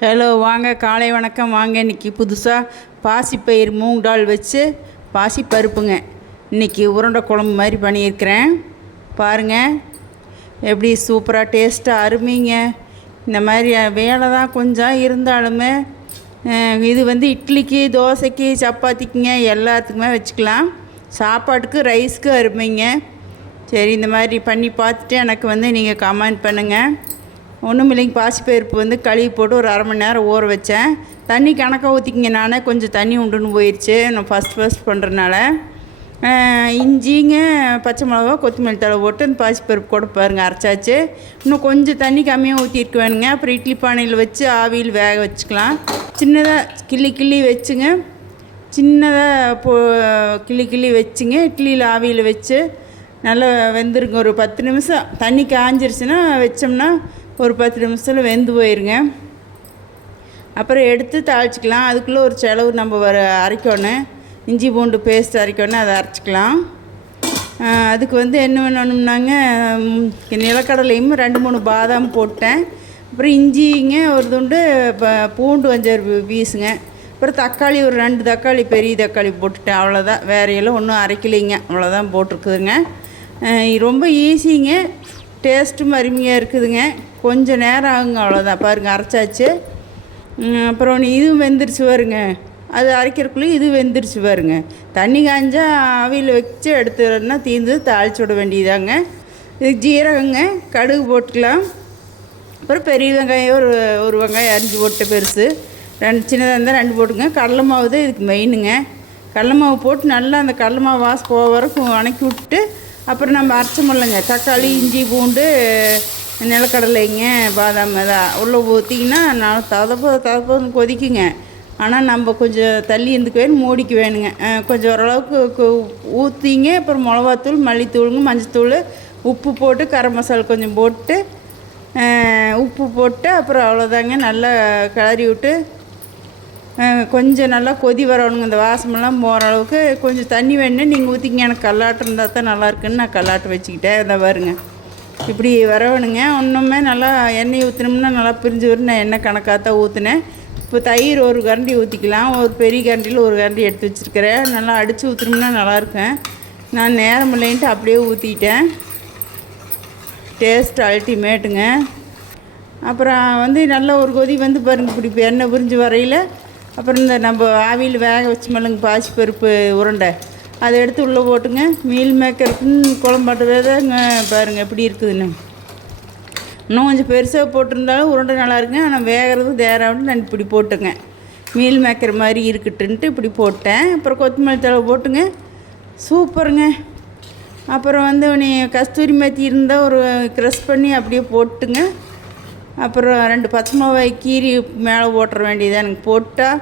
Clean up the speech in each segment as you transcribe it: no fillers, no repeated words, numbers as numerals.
Hello வாங்க, காலை வணக்கம். வாங்க, இன்றைக்கி புதுசாக பாசிப்பயிர் மூங் டால் வச்சு பாசிப்பருப்புங்க இன்றைக்கி உருண்டை குழம்பு மாதிரி பண்ணியிருக்கிறேன். பாருங்கள் எப்படி சூப்பராக டேஸ்ட்டாக அருமைங்க. இந்த மாதிரி வேலை தான் கொஞ்சம் இருந்தாலுமே இது இட்லிக்கு, தோசைக்கு, சப்பாத்திக்குங்க எல்லாத்துக்குமே வச்சுக்கலாம். சாப்பாட்டுக்கு, ரைஸ்க்கு அருமைங்க. சரி, இந்த மாதிரி பண்ணி பார்த்துட்டு எனக்கு நீங்கள் கமெண்ட் பண்ணுங்கள். ஒன்றும் இல்லைங்க, பாசிப்பருப்பு கழுவி போட்டு ஒரு அரை மணி நேரம் ஊற வச்சேன். தண்ணி கணக்காக ஊற்றிக்கிங்க. நானே கொஞ்சம் தண்ணி உண்டுன்னு போயிடுச்சு, நான் ஃபஸ்ட் பண்ணுறதுனால. இஞ்சிங்க, பச்சை மிளகா, கொத்தமல்லி தழை போட்டு அந்த பாசிப்பருப்பு கூட பாருங்கள் அரைச்சாச்சு. இன்னும் கொஞ்சம் தண்ணி கம்மியாக ஊற்றிருக்க வேணுங்க. அப்புறம் இட்லி பானையில் வச்சு ஆவியில் வேக வச்சுக்கலாம். சின்னதாக கிள்ளி வச்சுங்க, சின்னதாக கிள்ளி வச்சுங்க. இட்லியில் ஆவியில் வச்சு நல்லா வெந்துருங்க. ஒரு 10 நிமிஷம் தண்ணி காஞ்சிருச்சுன்னா வச்சோம்னா ஒரு 10 நிமிஷத்தில் வெந்து போயிருங்க. அப்புறம் எடுத்து தாளிச்சிக்கலாம். அதுக்குள்ளே ஒரு செலவு நம்ம அரைக்கணும். இஞ்சி பூண்டு பேஸ்ட் அரைக்கணும், அதை அரைச்சிக்கலாம். அதுக்கு என்ன வேணும்னாங்க, நிலக்கடலையும் 2-3 பாதாம் போட்டேன். அப்புறம் இஞ்சிங்க ஒரு துண்டு, பூண்டு 5 பீஸுங்க. அப்புறம் தக்காளி ஒரு 2 தக்காளி, பெரிய தக்காளி போட்டுட்டேன். அவ்வளோதான், வேறு எல்லாம் ஒன்றும் அரைக்கலைங்க. அவ்வளோதான் போட்டிருக்குதுங்க. ரொம்ப ஈஸிங்க, டேஸ்ட்டும் அருமையாக இருக்குதுங்க. கொஞ்சம் நேரம் ஆகுங்க, அவ்வளோதான். பாருங்கள், அரைச்சாச்சு. அப்புறம் இதுவும் வெந்துருச்சு பாருங்க. அது அரைக்கிறதுக்குள்ளே இது வெந்துருச்சு பாருங்க. தண்ணி காஞ்சால் ஆவியில் வச்சு எடுத்துனா தீர்ந்து தாளிச்சு விட வேண்டியதாங்க. இதுக்கு ஜீரகங்க, கடுகு போட்டுக்கலாம். அப்புறம் பெரிய வெங்காயம் ஒரு வெங்காயம் அரிஞ்சு போட்டு பெருசு 2 சின்னதாக இருந்தால் 2 போட்டுங்க. கடலை மாவு தான் இதுக்கு மெயினுங்க. கடலை மாவு போட்டு நல்லா அந்த கடலை மாவு வாசம் போக வரைக்கும் வணக்கி விட்டு, அப்புறம் நம்ம அரைச்சோமில்லைங்க, தக்காளி, இஞ்சி, பூண்டு, நிலக்கடலைங்க, பாதாம் தான் உள்ளே ஊற்றிங்கன்னா நான் ததப்போன்னு கொதிக்குங்க. ஆனால் நம்ம கொஞ்சம் தள்ளி இருந்துக்கு வேணும், மூடிக்கு வேணுங்க. கொஞ்சம் ஓரளவுக்கு ஊற்றிங்க. அப்புறம் மிளகாத்தூள், மல்லித்தூளுங்க, மஞ்சத்தூள், உப்பு போட்டு, கரம் மசாலா கொஞ்சம் போட்டு, உப்பு போட்டு, அப்புறம் அவ்வளோதாங்க. நல்லா கிளறி விட்டு கொஞ்சம் நல்லா கொதி வரணுங்க. இந்த வாசமெல்லாம் போகிற அளவுக்கு கொஞ்சம் தண்ணி வேணுன்னு நீங்கள் ஊற்றிக்கிங்க. எனக்கு கல்லாட்டம் இருந்தால் தான் நல்லாயிருக்குன்னு நான் கல்லாட்டம் வச்சுக்கிட்டேன். இதை பாருங்க, இப்படி வரவணுங்க. ஒன்றுமே நல்லா எண்ணெய் ஊற்றினோம்னா நல்லா பிரிஞ்சு வரும். நான் எண்ணெய் கணக்காக தான் ஊற்றினேன். இப்போ தயிர் ஒரு கரண்டி ஊற்றிக்கலாம். ஒரு பெரிய கரண்டியில் ஒரு கரண்டி எடுத்து வச்சுருக்கிறேன். நல்லா அடித்து ஊற்றினோம்னா நல்லாயிருக்கும். நான் நேரம் இல்லைன்ட்டு அப்படியே ஊற்றிட்டேன். டேஸ்ட் அல்டிமேட்டுங்க. அப்புறம் நல்ல ஒரு கொதி பாருங்கள், இப்படி இப்போ எண்ணெய் பிரிஞ்சு வரையில். அப்புறம் இந்த நம்ம ஆவியில் வேக வச்சோமில்லைங்க பாசிப்பருப்பு உருண்டை, அதை எடுத்து உள்ளே போட்டுங்க. மீல் மேக்கருக்குன்னு குழம்பாட்டவே தாங்க பாருங்கள் எப்படி இருக்குதுன்னு. இன்னும் கொஞ்சம் பெருசாக போட்டிருந்தாலும் உருண்டை நல்லா இருக்குங்க. ஆனால் வேகிறது தேராவிட்டு நான் இப்படி போட்டுங்க. மீல் மேக்கர் மாதிரி இருக்கட்டுன்ட்டு இப்படி போட்டேன். அப்புறம் கொத்தமல்லி தழை போட்டுங்க. சூப்பருங்க. அப்புறம் நீ கஸ்தூரி மேத்தி இருந்தால் ஒரு க்ரஷ் பண்ணி அப்படியே போட்டுங்க. அப்புறம் 2 பச்சை மிளகாய் கீரி மேலே போட்டுற வேண்டியதாக எனக்கு போட்டால்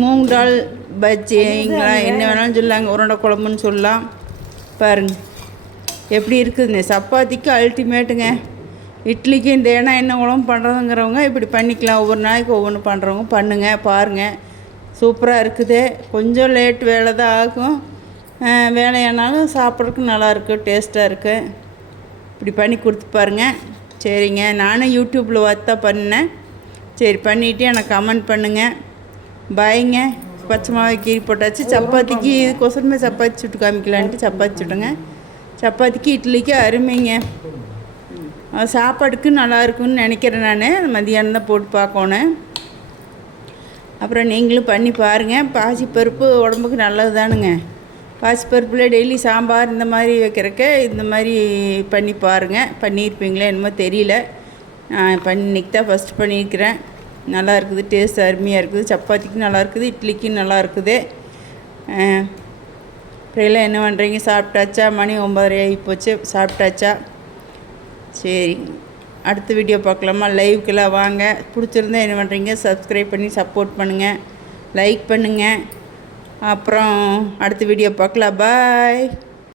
மூங் டால் பஜ்ஜிங்களா என்ன வேணாலும் சொல்லாங்க, உருண்டை குழம்புன்னு சொல்லலாம். பாருங்கள் எப்படி இருக்குதுங்க. சப்பாத்திக்கு அல்டிமேட்டுங்க. இட்லிக்கு இந்த என்ன குழம்பு பண்ணுறதுங்கிறவங்க இப்படி பண்ணிக்கலாம். ஒவ்வொரு நாளைக்கு ஒவ்வொன்று பண்ணுறவங்க பண்ணுங்கள், பாருங்கள். சூப்பராக இருக்குது. கொஞ்சம் லேட் வேலை தான் ஆகும். வேலையானாலும் சாப்பிட்றதுக்கு நல்லாயிருக்கு, டேஸ்ட்டாக இருக்குது. இப்படி பண்ணி கொடுத்து பாருங்கள். சரிங்க, நானும் யூடியூப்பில் பார்த்து தான் பண்ணேன். சரி, பண்ணிவிட்டு எனக்கு கமெண்ட் பண்ணுங்கள். பாய்ங்க. பச்சை மிளகாய் கீரி போட்டாச்சு. சப்பாத்திக்கு இதுக்கோசரமே சப்பாத்தி சுட்டு காமிக்கலான்ட்டு சப்பாத்தி சுட்டுங்க. சப்பாத்திக்கு, இட்லிக்கு அருமைங்க. சாப்பாடுக்கு நல்லாயிருக்குன்னு நினைக்கிறேன். நான் மதியானம் தான் போட்டு பார்க்கணும். அப்புறம் நீங்களும் பண்ணி பாருங்கள். பாசிப்பருப்பு உடம்புக்கு நல்லது தானுங்க. பாசிப்பருப்பில் டெய்லி சாம்பார் இந்த மாதிரி வைக்கிறக்க இந்த மாதிரி பண்ணி பாருங்கள். பண்ணியிருப்பீங்களே என்னமோ தெரியல. இன்றைக்கி தான் ஃபஸ்ட்டு பண்ணியிருக்கிறேன். நல்லா இருக்குது, டேஸ்ட் அருமையாக இருக்குது. சப்பாத்திக்கும் நல்லா இருக்குது, இட்லிக்கும் நல்லா இருக்குது. அப்புறம் என்ன பண்ணுறீங்க? சாப்பிட்டாச்சா? மணி 9:30 ஆகிப்போச்சு. சாப்பிட்டாச்சா? சரி, அடுத்த வீடியோ பார்க்கலாமா? லைவுக்கெல்லாம் வாங்க. பிடிச்சிருந்தா என்ன பண்ணுறீங்க? சப்ஸ்கிரைப் பண்ணி சப்போர்ட் பண்ணுங்கள், லைக் பண்ணுங்கள். அப்புறம் அடுத்த வீடியோ பார்க்கலாம். பாய்.